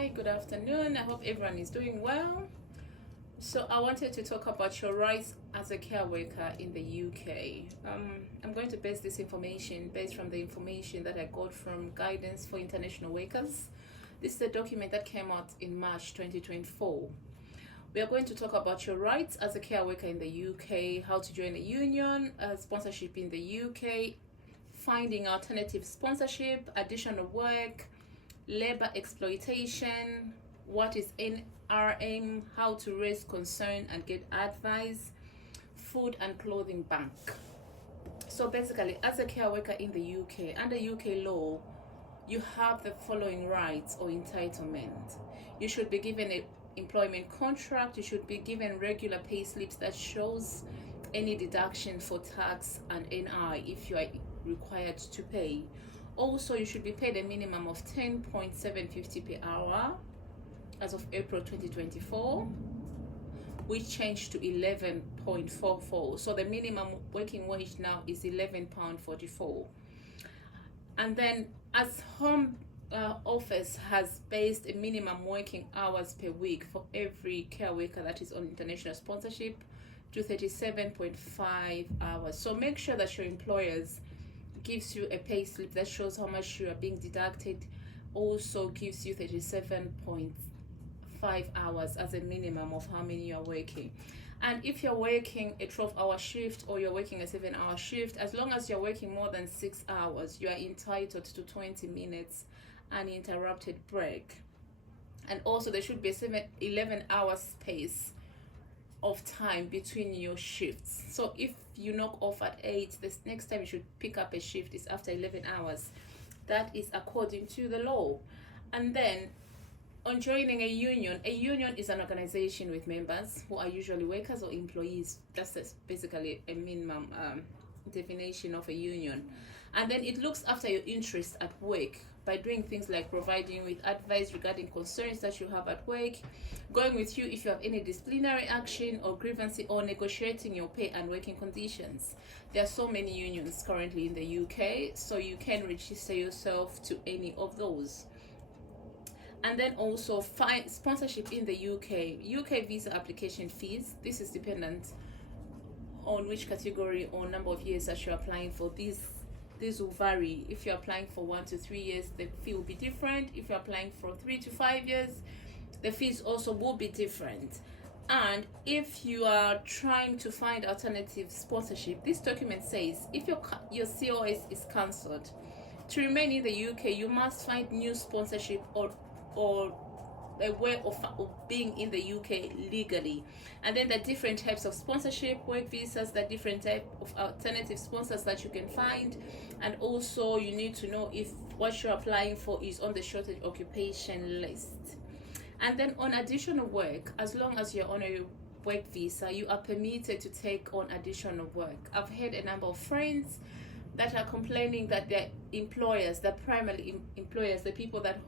Hi, good afternoon. I hope everyone is doing well. So, I wanted to talk about your rights as a care worker in the UK. I'm going to base this information based from the information that I got from Guidance for International Workers. This is a document that came out in March 2024. We are going to talk about your rights as a care worker in the UK, how to join a union, sponsorship in the UK, finding alternative sponsorship, additional work, labor exploitation, what is NRM, how to raise concern and get advice, food and clothing bank. So basically, as a care worker in the UK, under UK law, you have the following rights or entitlement. You should be given an employment contract. You should be given regular pay slips that shows any deduction for tax and NI if you are required to pay. Also, you should be paid a minimum of 10.750 per hour as of April 2024, which changed to 11.44. So the minimum working wage now is £11.44. And then as Home Office has based a minimum working hours per week for every care worker that is on international sponsorship to 37.5 hours. So make sure that your employers gives you a pay slip that shows how much you are being deducted, also gives you 37.5 hours as a minimum of how many you are working. And if you're working a 12-hour shift or you're working a 7-hour shift, as long as you're working more than 6 hours, you are entitled to 20 minutes uninterrupted break. And also there should be 11 hours space of time between your shifts. So if you knock off at 8, the next time you should pick up a shift is after 11 hours. That is according to the law. And then on joining a union is an organization with members who are usually workers or employees. That's basically a minimum definition of a union. And then it looks after your interests at work by doing things like providing you with advice regarding concerns that you have at work, going with you if you have any disciplinary action or grievance, or negotiating your pay and working conditions. There are so many unions currently in the UK, so you can register yourself to any of those. And then also sponsorship in the UK visa application fees. This is dependent on which category or number of years that you're applying for. These will vary. If you're applying for 1 to 3 years, the fee will be different. If you're applying for 3 to 5 years, the fees also will be different. And if you are trying to find alternative sponsorship, this document says if your COS is cancelled, to remain in the UK, you must find new sponsorship or a way of being in the UK legally. And then the different types of sponsorship, work visas, the different type of alternative sponsors that you can find. And also you need to know if what you're applying for is on the shortage occupation list. And then on additional work, as long as you're on a work visa, you are permitted to take on additional work. I've had a number of friends that are complaining that their employers, the primary employers, the people that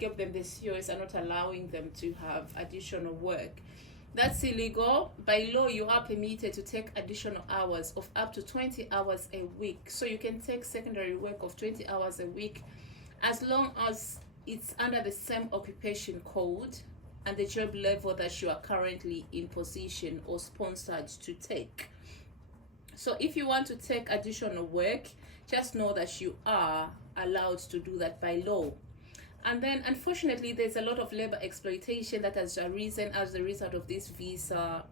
give them the COS, are not allowing them to have additional work. That's illegal. By law, you are permitted to take additional hours of up to 20 hours a week. So you can take secondary work of 20 hours a week as long as it's under the same occupation code and the job level that you are currently in position or sponsored to take. So if you want to take additional work, just know that you are allowed to do that by law. And then unfortunately there's a lot of labor exploitation that has arisen as a result of this visa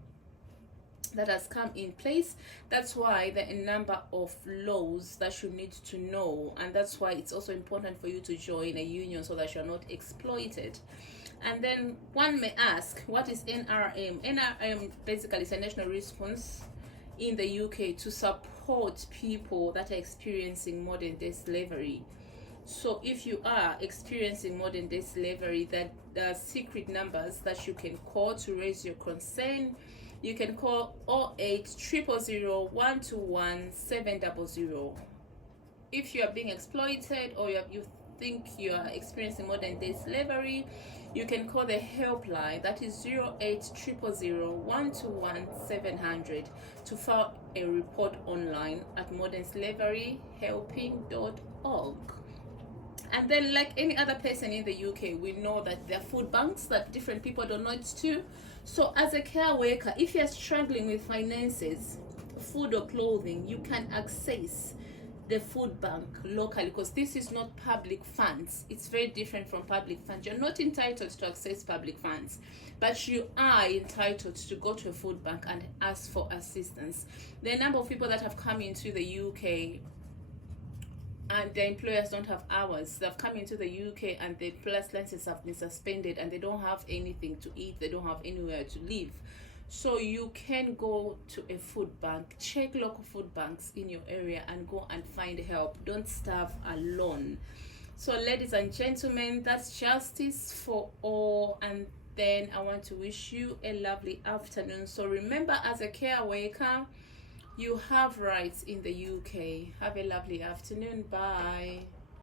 that has come in place. That's why there are a number of laws that you need to know, and that's why it's also important for you to join a union so that you're not exploited. And then one may ask, what is NRM? NRM basically is a national response in the UK to support people that are experiencing modern day slavery. So if you are experiencing modern day slavery, that there are secret numbers that you can call to raise your concern. You can call 08 000 121 700. If you are being exploited or you think you are experiencing modern day slavery, you can call the helpline, that is 08 000 121 700, to file a report online at modernslaveryhelping.org. And then, like any other person in the UK, we know that there are food banks that different people donate to. So as a care worker, if you're struggling with finances, food or clothing, you can access the food bank locally, because this is not public funds. It's very different from public funds. You're not entitled to access public funds, but you are entitled to go to a food bank and ask for assistance. The number of people that have come into the UK and their employers don't have hours, they've come into the UK and their employers' licenses have been suspended and they don't have anything to eat, they don't have anywhere to live. So you can go to a food bank, check local food banks in your area and go and find help. Don't starve alone. So ladies and gentlemen, that's justice for all. And then I want to wish you a lovely afternoon. So remember, as a care worker, you have rights in the UK. Have a lovely afternoon. Bye.